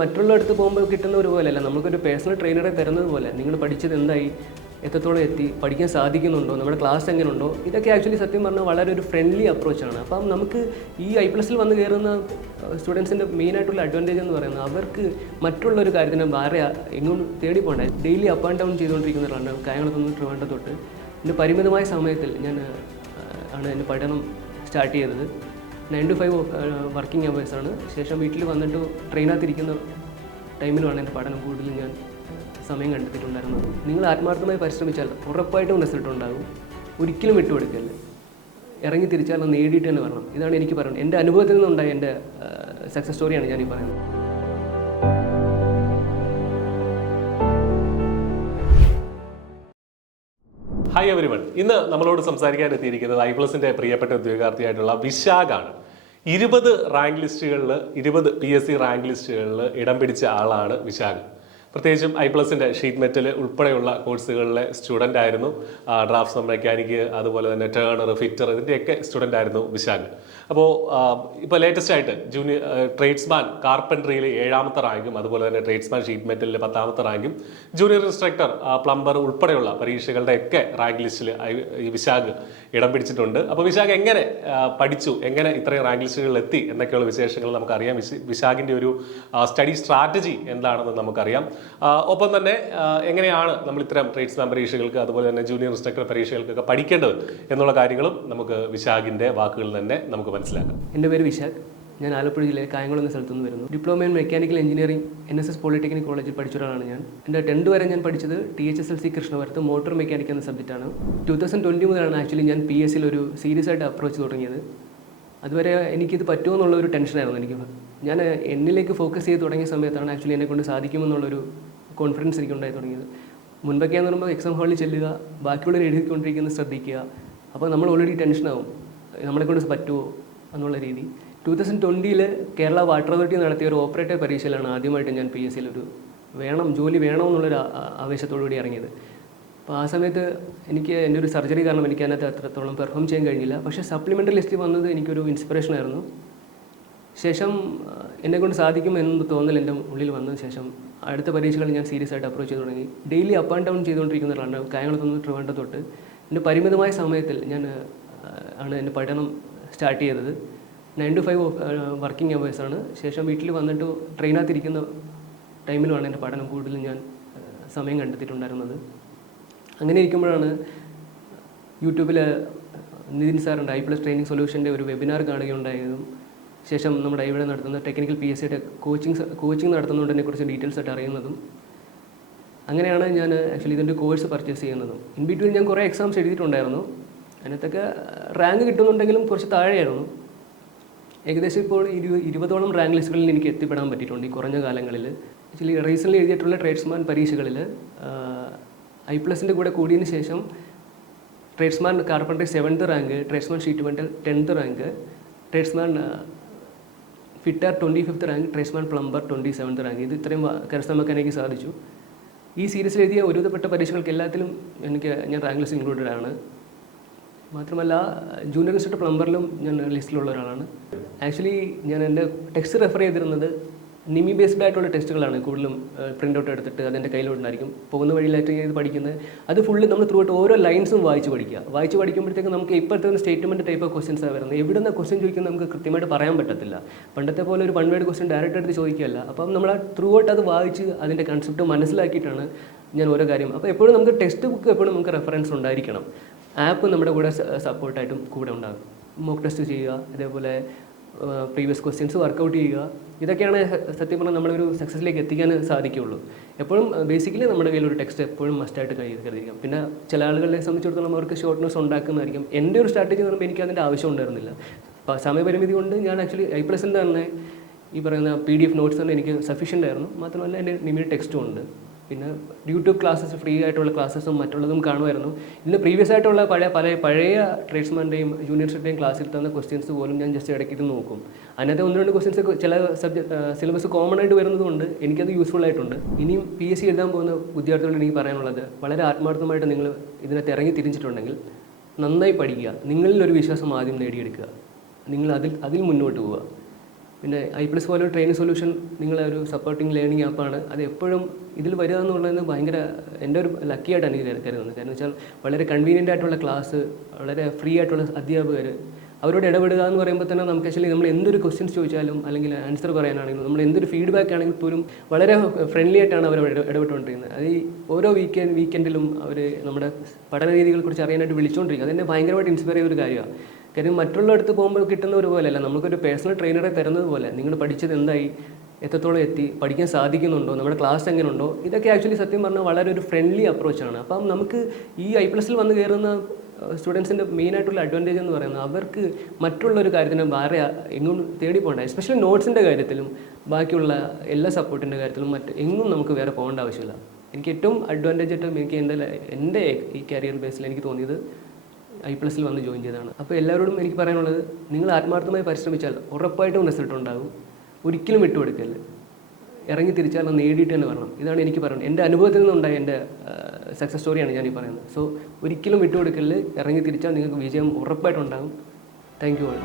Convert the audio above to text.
മറ്റുള്ളടത്ത് പോകുമ്പോൾ കിട്ടുന്ന ഒരു പോലെയല്ല, നമുക്കൊരു പേഴ്സണൽ ട്രെയിനറെ തരുന്നത് പോലെ നിങ്ങൾ പഠിച്ചത് എന്തായി, എത്രത്തോളം എത്തി, പഠിക്കാൻ സാധിക്കുന്നുണ്ടോ, നമ്മുടെ ക്ലാസ് എങ്ങനെയുണ്ടോ, ഇതൊക്കെ ആക്ച്വലി സത്യം പറഞ്ഞാൽ വളരെ ഒരു ഫ്രണ്ട്ലി അപ്രോച്ചാണ്. അപ്പം നമുക്ക് ഈ I+ൽ വന്ന് കയറുന്ന സ്റ്റുഡൻസിൻ്റെ മെയിനായിട്ടുള്ള അഡ്വാൻറ്റേജ് എന്ന് പറയുന്നത് അവർക്ക് മറ്റുള്ളൊരു കാര്യത്തിന് വേറെ എങ്ങും തേടി പോകണ്ട. ഡെയിലി അപ്പ് ആൻഡ് ഡൗൺ ചെയ്തുകൊണ്ടിരിക്കുന്നവരാണ്. കായംകുളത്തുനിന്ന് ട്രിവാൻഡ്രം തൊട്ട് എൻ്റെ പരിമിതമായ സമയത്തിൽ ആണ് എൻ്റെ പഠനം സ്റ്റാർട്ട് ചെയ്തത്. 9 to 5 വർക്കിംഗ് അവേഴ്സാണ്. ശേഷം വീട്ടിൽ വന്നിട്ട് ട്രെയിനകത്തിരിക്കുന്ന ടൈമിലുമാണ് എൻ്റെ പഠനം കൂടുതൽ ഞാൻ സമയം കണ്ടെത്തിയിട്ടുണ്ടായിരുന്നത്. നിങ്ങൾ ആത്മാർത്ഥമായി പരിശ്രമിച്ചാൽ ഉറപ്പായിട്ടും റിസൾട്ട് ഉണ്ടാകും. ഒരിക്കലും വിട്ടുകൊടുക്കല്ല. ഇറങ്ങി തിരിച്ചാൽ അത് നേടിയിട്ട് തന്നെ വരണം. ഇതാണ് എനിക്ക് പറയുന്നത്. എൻ്റെ അനുഭവത്തിൽ നിന്നുണ്ടായ എൻ്റെ സക്സസ് സ്റ്റോറിയാണ് ഞാനീ പറയുന്നത്. Hi everyone. ഇന്ന് നമ്മളോട് സംസാരിക്കാൻ എത്തിയിരിക്കുന്നത് I+ന്റെ പ്രിയപ്പെട്ട ഉദ്യോഗാർത്ഥിയായിട്ടുള്ള വിശാഖാണ്. 20 റാങ്ക് ലിസ്റ്റുകളിൽ 20 PSC റാങ്ക് ലിസ്റ്റുകളിൽ ഇടം പിടിച്ച ആളാണ് വിശാഖ്. പ്രത്യേകിച്ചും I+ന്റെ ഷീറ്റ് മെറ്റൽ ഉൾപ്പെടെയുള്ള കോഴ്സുകളിലെ സ്റ്റുഡൻ്റ് ആയിരുന്നു. ഡ്രാഫ്റ്റ്സ്മാൻ, മെക്കാനിക്ക്, അതുപോലെ തന്നെ ടേണർ, ഫിറ്റർ, ഇതിൻ്റെയൊക്കെ സ്റ്റുഡൻ്റ് ആയിരുന്നു വിശാഖ്. അപ്പോൾ ഇപ്പോൾ ലേറ്റസ്റ്റ് ആയിട്ട് ജൂനിയർ ട്രേഡ്സ്മാൻ കാർപ്പൻട്രിയിൽ 7ാമത്തെ റാങ്കും, അതുപോലെ തന്നെ ട്രേഡ്സ്മാൻ ഷീറ്റ് മെറ്റലിൽ 10ാമത്തെ റാങ്കും, ജൂനിയർ ഇൻസ്ട്രക്ടർ, പ്ലംബർ ഉൾപ്പെടെയുള്ള പരീക്ഷകളുടെയൊക്കെ റാങ്ക് ലിസ്റ്റിൽ ഈ വിശാഖ് ഇടം പിടിച്ചിട്ടുണ്ട്. അപ്പോൾ വിശാഖ് എങ്ങനെ പഠിച്ചു, എങ്ങനെ ഇത്രയും റാങ്ക് ലിസ്റ്റുകളിൽ എത്തി എന്നൊക്കെയുള്ള വിശേഷങ്ങൾ നമുക്കറിയാം. വിശാഖിൻ്റെ ഒരു സ്റ്റഡി സ്ട്രാറ്റജി എന്താണെന്ന് നമുക്കറിയാം. ഒപ്പം തന്നെ എങ്ങനെയാണ് നമ്മൾ ഇത്തരം ട്രേഡ്സ്മാൻ പരീക്ഷകൾക്ക്, അതുപോലെ തന്നെ ജൂനിയർ ഇൻസ്ട്രക്ടർ പരീക്ഷകൾക്കൊക്കെ പഠിക്കേണ്ടത് എന്നുള്ള കാര്യങ്ങളും നമുക്ക് വിശാഖിൻ്റെ വാക്കുകളിൽ തന്നെ നമുക്ക് മനസ്സിലാക്കാം. എൻ്റെ പേര് വിശാഖ്. ഞാൻ ആലപ്പുഴ ജില്ലയിൽ കായംകുളം എന്ന സ്ഥലത്തു നിന്ന് വരുന്നു. Diploma in mechanical engineering NSS polytechnic കോളേജിൽ പഠിച്ച ഒരാളാണ് ഞാൻ. എൻ്റെ 10th വരെ ഞാൻ പഠിച്ചത് THSLC കൃഷ്ണപുരത്ത് മോട്ടോർ മെക്കാനിക് എന്ന സബ്ജക്റ്റാണ്. 2020 മുതലാണ് ആക്ച്വലി ഞാൻ PSC ഒരു സീരിയസ് ആയിട്ട് അപ്രോച്ച് തുടങ്ങിയത്. അതുവരെ എനിക്കിത് പറ്റുമോ എന്നുള്ളൊരു ടെൻഷനായിരുന്നു. ഞാൻ എന്നിലേക്ക് ഫോക്കസ് ചെയ്ത് തുടങ്ങിയ സമയത്താണ് ആക്ച്വലി എന്നെക്കൊണ്ട് സാധിക്കുമെന്നുള്ളൊരു കോൺഫിഡൻസ് എനിക്ക് ഉണ്ടായി തുടങ്ങിയത്. മുൻപൊക്കെയെന്ന് പറയുമ്പോൾ എക്സാം ഹാളിൽ ചെല്ലുക, ബാക്കിയുള്ളവർ എഴുതിക്കൊണ്ടിരിക്കുന്നത് ശ്രദ്ധിക്കുക. അപ്പോൾ നമ്മൾ ഓൾറെഡി ടെൻഷനാവും, നമ്മളെക്കൊണ്ട് പറ്റുമോ എന്നുള്ള രീതി. 2020 കേരള വാട്ടർ അതോറിറ്റി നടത്തിയ ഒരു ഓപ്പറേറ്റർ പരീക്ഷയിലാണ് ആദ്യമായിട്ട് ഞാൻ PSCയിൽ ജോലി വേണമെന്നുള്ളൊരു ആവേശത്തോടു കൂടി ഇറങ്ങിയത്. അപ്പോൾ ആ സമയത്ത് എൻ്റെ ഒരു സർജറി കാരണം എനിക്ക് അതിനകത്ത് അത്രത്തോളം പെർഫോം ചെയ്യാൻ കഴിഞ്ഞില്ല. പക്ഷേ സപ്ലിമെൻ്ററി ലിസ്റ്റ് വന്നത് എനിക്കൊരു ഇൻസ്പിറേഷനായിരുന്നു. ശേഷം എന്നെക്കൊണ്ട് സാധിക്കുമെന്ന് തോന്നൽ എൻ്റെ ഉള്ളിൽ വന്നതിന് ശേഷം അടുത്ത പരീക്ഷകൾ ഞാൻ സീരിയസ് ആയിട്ട് അപ്രോച്ച് ചെയ്ത് തുടങ്ങി. ഡെയിലി അപ്പ് ആൻഡ് ഡൗൺ ചെയ്തുകൊണ്ടിരിക്കുന്നവരാണ്. കായംകുളത്തുനിന്ന് ട്രിവാൻഡ്രം തൊട്ട് എൻ്റെ പരിമിതമായ സമയത്തിൽ ആണ് എൻ്റെ പഠനം സ്റ്റാർട്ട് ചെയ്തത്. 9 to 5 വർക്കിംഗ് അവേഴ്സാണ്. ശേഷം വീട്ടിൽ വന്നിട്ട് ട്രെയിനകത്തിരിക്കുന്ന ടൈമിലുമാണ് എൻ്റെ പഠനം കൂടുതൽ ഞാൻ സമയം കണ്ടെത്തിയിട്ടുണ്ടായിരുന്നത്. അങ്ങനെ ഇരിക്കുമ്പോഴാണ് യൂട്യൂബിൽ നിതിൻ സാറിൻ്റെ I+ ട്രെയിനിങ് സൊല്യൂഷൻ്റെ ഒരു വെബിനാർ കാണുകയുണ്ടായതും, ശേഷം നമ്മുടെ ഇവിടെ നടത്തുന്ന ടെക്നിക്കൽ PSCയുടെ കോച്ചിങ് നടത്തുന്നതിനെക്കുറിച്ച് ഡീറ്റെയിൽസ് ആയിട്ട് അറിയുന്നതും. അങ്ങനെയാണ് ഞാൻ ആക്ച്വലി ഇതിൻ്റെ കോഴ്സ് പർച്ചേസ് ചെയ്യുന്നതും. ഇൻ ബിറ്റ്വീൻ ഞാൻ കുറേ എക്സാംസ് എഴുതിയിട്ടുണ്ടായിരുന്നു. അതിനകത്തൊക്കെ റാങ്ക് കിട്ടുന്നുണ്ടെങ്കിലും കുറച്ച് താഴെയായിരുന്നു. ഏകദേശം ഇപ്പോൾ 20ഓളം റാങ്ക് ലിസ്റ്റുകളിൽ എനിക്ക് എത്തിപ്പെടാൻ പറ്റിയിട്ടുണ്ട് ഈ കുറഞ്ഞ കാലങ്ങളിൽ. ആക്ച്വലി റീസെൻ്റ്ലി എഴുതിയിട്ടുള്ള ട്രേഡ്സ്മാൻ പരീക്ഷകളിൽ I+ൻ്റെ കൂടെ കൂടിയതിന് ശേഷം tradesman carpentry 7th rank, tradesman sheet metal 10th rank, tradesman fitter 25th rank, tradesman plumber 27th rank, ഇത് ഇത്രയും കരസ്ഥമാക്കാൻ എനിക്ക് സാധിച്ചു. ഈ സീരീസിൽ എഴുതിയ ഒരുവിധപ്പെട്ട പരീക്ഷകൾക്ക് എല്ലാത്തിലും ഞാൻ റാങ്ക് ലിസ്റ്റ് ഇൻക്ലൂഡഡ് ആണ്. മാത്രമല്ല ജൂനിയർ ഇൻസ്ട്രക്ടർ പ്ലംബറിലും ഞാൻ ലിസ്റ്റിലുള്ള ഒരാളാണ്. ആക്ച്വലി ഞാൻ എൻ്റെ ടെക്സ്റ്റ് റെഫർ ചെയ്തിരുന്നത് നിമി ബേസ്ഡ് ആയിട്ടുള്ള ടെസ്റ്റുകളാണ് കൂടുതലും. പ്രിൻ്റ് ഔട്ട് എടുത്തിട്ട് അതെൻ്റെ കയ്യിലുണ്ടായിരിക്കും. പോകുന്ന വഴിയിലായിട്ട് ചെയ്ത് പഠിക്കുന്നത് അത് ഫുള്ള് നമ്മൾ ത്രൂ ഔട്ട് ഓരോ ലൈൻസും വായിച്ച് പഠിക്കുമ്പോഴത്തേക്ക് നമുക്ക് ഇപ്പോഴത്തെ ഒരു സ്റ്റേറ്റ്മെൻറ്റ് ടൈപ്പ് ഓഫ് ക്വസ്റ്റ്യൻസാണ് വരുന്നത്. എവിടെ നിന്ന് ക്വസ്റ്റ്യൻ ചോദിക്കുന്നത് നമുക്ക് കൃത്യമായിട്ട് പറയാൻ പറ്റത്തില്ല. പണ്ടത്തെ പോലെ ഒരു 1 വേർഡ് ക്വസ്റ്റ്യൻ ഡയറക്റ്റ് എടുത്ത് ചോദിക്കുകയല്ല. അപ്പം നമ്മൾ ത്രൂ ഔട്ട് അത് വായിച്ച് അതിൻ്റെ കൺസെപ്റ്റ് മനസ്സിലാക്കിയിട്ടാണ് ഞാൻ ഓരോ കാര്യം. അപ്പോൾ എപ്പോഴും നമുക്ക് ടെക്സ്റ്റ് ബുക്ക് എപ്പോഴും നമുക്ക് റെഫറൻസ് ഉണ്ടായിരിക്കണം. ആപ്പ് നമ്മുടെ കൂടെ സപ്പോർട്ടായിട്ടും കൂടെ ഉണ്ടാകും. മോക്ക് ടെസ്റ്റ് ചെയ്യുക, അതേപോലെ പ്രീവിയസ് ക്വസ്റ്റ്യൻസ് വർക്കൗട്ട് ചെയ്യുക. ഇതൊക്കെയാണ് സത്യം പറഞ്ഞാൽ നമ്മളൊരു സക്സസ്സിലേക്ക് എത്തിക്കാൻ സാധിക്കുകയുള്ളൂ. എപ്പോഴും ബേസിക്കലി നമ്മുടെ കയ്യിൽ ഒരു ടെക്സ്റ്റ് എപ്പോഴും മസ്റ്റായിട്ട് കരുതിയിരിക്കാം. പിന്നെ ചില ആളുകളെ സംബന്ധിച്ചിടത്തോളം അവർക്ക് ഷോർട്ട് നോട്ട്സ് ഉണ്ടാക്കുന്നതായിരിക്കും. എൻ്റെ ഒരു സ്ട്രാറ്റജി എന്ന് പറയുമ്പോൾ എനിക്ക് അതിൻ്റെ ആവശ്യം ഉണ്ടായിരുന്നില്ല. അപ്പോൾ സമയപരിമിതി കൊണ്ട് ഞാൻ ആക്ച്വലി I+ൻ്റെ തന്നെ ഈ പറയുന്ന PDF നോട്ട്സ് തന്നെ എനിക്ക് സഫീഷ്യൻ്റ് ആയിരുന്നു. മാത്രമല്ല എൻ്റെ നിമിഡ് ടെക്സ്റ്റും ഉണ്ട്. പിന്നെ യൂട്യൂബ് ക്ലാസ്സസ്, ഫ്രീ ആയിട്ടുള്ള ക്ലാസ്സസും മറ്റുള്ളതും കാണുമായിരുന്നു. ഇതിന് പ്രീവിയസ് ആയിട്ടുള്ള പഴയ ട്രേഡ്സ്മാൻ്റെയും ജൂനിയർസിൻ്റെയും ക്ലാസ്സിൽ തന്ന ക്വസ്റ്റ്യൻസ് പോലും ഞാൻ ജസ്റ്റ് ഇടയ്ക്ക് നോക്കും. അതിനകത്ത് 1-2 ക്വസ്റ്റ്യൻസ് ചില സിലബസ് കോമൺ ആയിട്ട് വരുന്നതുകൊണ്ട് എനിക്കത് യൂസ്ഫുൾ ആയിട്ടുണ്ട്. ഇനിയും PSC എഴുതാൻ പോകുന്ന വിദ്യാർത്ഥികളോട് എനിക്ക് പറയാനുള്ളത്, വളരെ ആത്മാർത്ഥമായിട്ട് നിങ്ങൾ ഇതിനകത്ത് ഇറങ്ങി തിരിച്ചിട്ടുണ്ടെങ്കിൽ നന്നായി പഠിക്കുക. നിങ്ങളിലൊരു വിശ്വാസം ആദ്യം നേടിയെടുക്കുക. നിങ്ങൾ അതിൽ മുന്നോട്ട് പോവുക. പിന്നെ I+ പോലെ ട്രെയിനിങ് സൊല്യൂഷൻ നിങ്ങളെ ഒരു സപ്പോർട്ടിങ് ലേണിംഗ് ആപ്പാണ്. അത് എപ്പോഴും ഇതിൽ വരിക എന്നുള്ളത് ഭയങ്കര എൻ്റെ ഒരു ലക്കിയായിട്ടാണ് എനിക്ക് കരുതുന്നത്. കാരണം വെച്ചാൽ വളരെ കൺവീനിയൻ്റ് ആയിട്ടുള്ള ക്ലാസ്, വളരെ ഫ്രീ ആയിട്ടുള്ള അധ്യാപകർ, അവരോട് ഇടപെടുക എന്ന് പറയുമ്പോൾ തന്നെ നമുക്ക് ആക്ച്വലി നമ്മൾ എന്തൊരു ക്വസ്റ്റ്യൻസ് ചോദിച്ചാലും അല്ലെങ്കിൽ ആൻസർ പറയാനാണെങ്കിലും നമ്മൾ എന്തൊരു ഫീഡ്ബാക്ക് ആണെങ്കിൽ പോലും വളരെ ഫ്രണ്ട്ലി ആയിട്ടാണ് അവർ ഇടപെട്ടുകൊണ്ടിരിക്കുന്നത്. അത് ഈ ഓരോ വീക്കെൻഡിലും അവർ നമ്മുടെ പഠന രീതികളെക്കുറിച്ച് അറിയാനായിട്ട് വിളിച്ചുകൊണ്ടിരിക്കുക. അതെന്നെ ഭയങ്കരമായിട്ട് ഇൻസ്പയർ ചെയ്ത ഒരു കാര്യമാണ്. കാര്യം മറ്റുള്ളടത്ത് പോകുമ്പോൾ കിട്ടുന്ന ഒരു പോലെയല്ല, നമുക്കൊരു പേഴ്സണൽ ട്രെയിനറെ തരുന്നത് പോലെ നിങ്ങൾ പഠിച്ചത് എന്തായി, എത്രത്തോളം എത്തി, പഠിക്കാൻ സാധിക്കുന്നുണ്ടോ, നമ്മുടെ ക്ലാസ് എങ്ങനെ ഉണ്ടോ, ഇതൊക്കെ ആക്ച്വലി സത്യം പറഞ്ഞാൽ വളരെ ഒരു ഫ്രണ്ട്ലി അപ്രോച്ചാണ്. അപ്പം നമുക്ക് ഈ I+ൽ വന്ന് കയറുന്ന സ്റ്റുഡൻസിൻ്റെ മെയിനായിട്ടുള്ള അഡ്വാൻറ്റേജ് എന്ന് പറയുന്നത് അവർക്ക് മറ്റുള്ളൊരു കാര്യത്തിന് വേറെ എങ്ങും തേടി പോകണ്ട. എസ്പെഷ്യലി നോട്ട്സിൻ്റെ കാര്യത്തിലും ബാക്കിയുള്ള എല്ലാ സപ്പോർട്ടിൻ്റെ കാര്യത്തിലും എങ്ങും നമുക്ക് വേറെ പോകേണ്ട ആവശ്യമില്ല. എനിക്ക് ഏറ്റവും അഡ്വാൻറ്റേജ് ആയിട്ട് എനിക്ക് എൻ്റെ ഈ കരിയർ ബേസിൽ എനിക്ക് തോന്നിയത് I+ൽ വന്ന് ജോയിൻ ചെയ്തതാണ്. അപ്പോൾ എല്ലാവരോടും എനിക്ക് പറയാനുള്ളത്, നിങ്ങൾ ആത്മാർത്ഥമായി പരിശ്രമിച്ചാൽ ഉറപ്പായിട്ടും റിസൾട്ട് ഉണ്ടാകും. ഒരിക്കലും വിട്ടുകൊടുക്കരുത്. ഇറങ്ങി തിരിച്ചാൽ അത് നേടിയിട്ട് തന്നെ വരണം. ഇതാണ് എനിക്ക് പറയുന്നത്. എൻ്റെ അനുഭവത്തിൽ നിന്നുണ്ടായ എൻ്റെ സക്സസ് സ്റ്റോറിയാണ് ഞാൻ ഈ പറയുന്നത്. സോ ഒരിക്കലും വിട്ടുകൊടുക്കരുത്. ഇറങ്ങി തിരിച്ചാൽ നിങ്ങൾക്ക് വിജയം ഉറപ്പായിട്ടുണ്ടാകും. Thank you all.